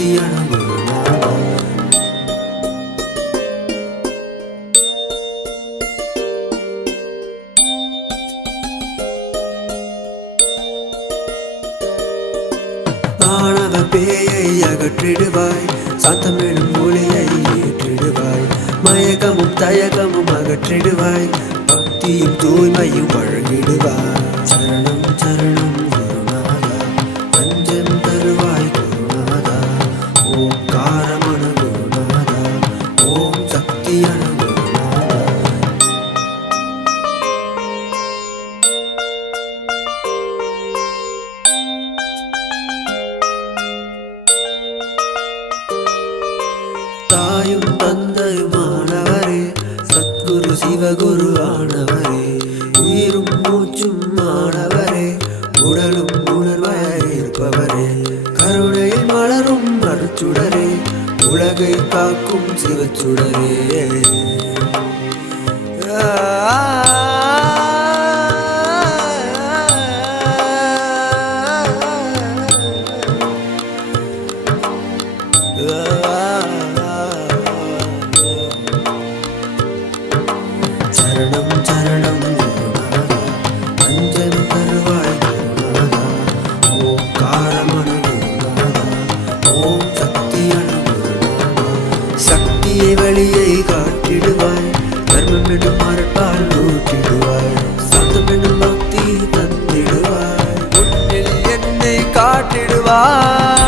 சக்தியான குருநாதா. ஆணவ பேயை அகற்றிடுவாய், சாந்தமெனும் ஒளியை ஏற்றிடுவாய், மயக்கமும் தயக்கமும் அகற்றிடுவாய், பக்தியும் தூய்மையும் வழங்கிடுவாய். சரணம் சரணம் குருநாதா, பஞ்சம் தருவாய் குருநாதா, ஓம்காரமன குருநாதா, ஓம் சக்தியான குருநாதா. தாயும் தந்தையுமானவரே, சத்குரு சிவகுரு ஆனவரே, உயிரும் மூச்சும் ஆனவரே, உடலும் உணர்வாய் இருப்பவரே, கருணையில் மலரும் அருட்சுடரே, உலகை காக்கும் சிவச்சுடரே. சரணம் சரணம் குருநாதா, பஞ்சம் தருவாய் குருநாதா, ஓம்காரமன குருநாதா, ஓம் சக்தியான குருநாதா. சக்தியை வழியை காட்டிடுவாய், தர்மம் என்னும் மரப்பால் ஊற்றிடுவாய், சாந்தம் என்னும் பக்தி தந்திடுவாய், உன்னில் என்னை காட்டிடுவாய்.